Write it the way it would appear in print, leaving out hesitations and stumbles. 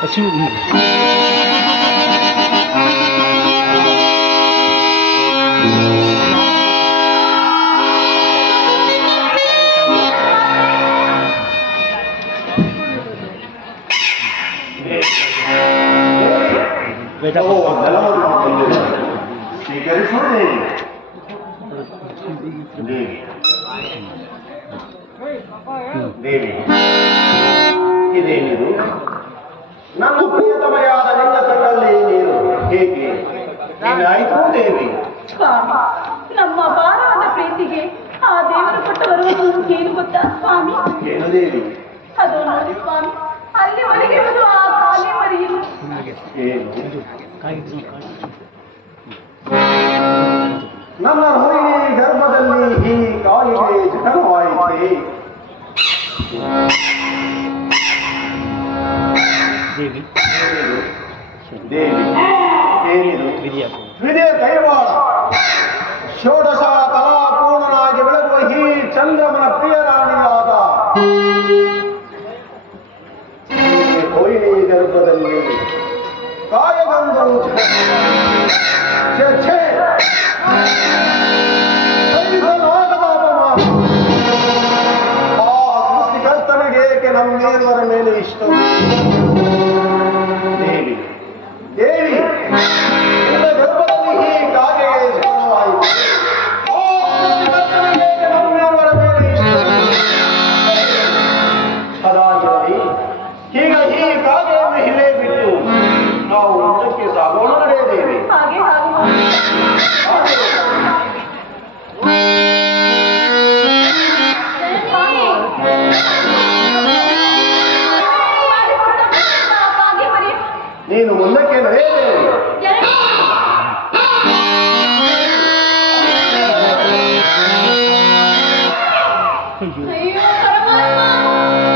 ಹಸಿವು ದೇವಿ ಇದೇನಿದು? ನನ್ನ ಪ್ರಿಯತಮೆಯಾದ ನಿನ್ನ ಕಣ್ಣಲ್ಲಿ ನೀರು ಹೇಗೆ ಏನಾಯಿತು ದೇವಿ? ಸ್ವಾಮಿ, ನಮ್ಮ ಅಪಾರವಾದ ಪ್ರೀತಿಗೆ ಆ ದೇವರು ಕೊಟ್ಟ ವರವನ್ನು ಏನು ಗೊತ್ತಾ ಸ್ವಾಮಿ? ಏನು ದೇವಿ? ಅದು ನೋಡಿ ಸ್ವಾಮಿ, ಅಲ್ಲಿ ಒಳಗಿರುವುದು ಆ ಕಾಲಿ ಮರಿಯನ್ನು. ಏನು? ನನ್ನ ರೋಹಿಣಿ ಗರ್ಭದಲ್ಲಿ ಈ ಕಾಲಿಗೆ ಜನನವಾಯಿತೆ. ದೇವಿ ದೇವಿ ಏನಿದು? ವಿಧಿ ಕೈವಾಡ ಷೋಡಶ ಕಲಾಪೂರ್ಣನಾಗಿ ಬೆಳಗುವ ಈ ಚಂದ್ರಮನ ಪ್ರಿಯರಾಣಿಯಾದ ರೋಹಿಣಿ ಗರ್ಭದಲ್ಲಿ ಕಾಯಬಂದು ಸೃಷ್ಟಿಕರ್ತನಿಗೆ ಏಕೆ ನಮ್ಮೇಲ್ವರ ಮೇಲೆ ಇಷ್ಟ? ದೇವಿ ದೇವಿ ನಿನ್ನ ಗರ್ಭದಲ್ಲಿ ಈ ಕಾಗೆಗೆ ಜನನವಾಯಿತು. ಸೃಷ್ಟಿಕರ್ತನಿಗೆ ಏಕೆ ನಮ್ಮೇಲ್ವರ ಮೇಲೆ ಇಷ್ಟ? ಅದಾಗಿರಲಿ, ಈಗ ಈ ಕಾಗೆಯನ್ನು ಇಲ್ಲೇ ಬಿಟ್ಟು ನಾವು ಮುಂದಕ್ಕೆ ಸಾಗೋಣ ನಡೆಯದೇವಿ. ಹಾಗೆ ಆಗುವ. ಸ್ವಾಮಿ, ಕಾಗೆ ಮರಿ ನೀನು ಮುಂದಕ್ಕೆ ನಡೆಯದೇವಿ. ಅಯ್ಯೋ ಪರಮಾತ್ಮ,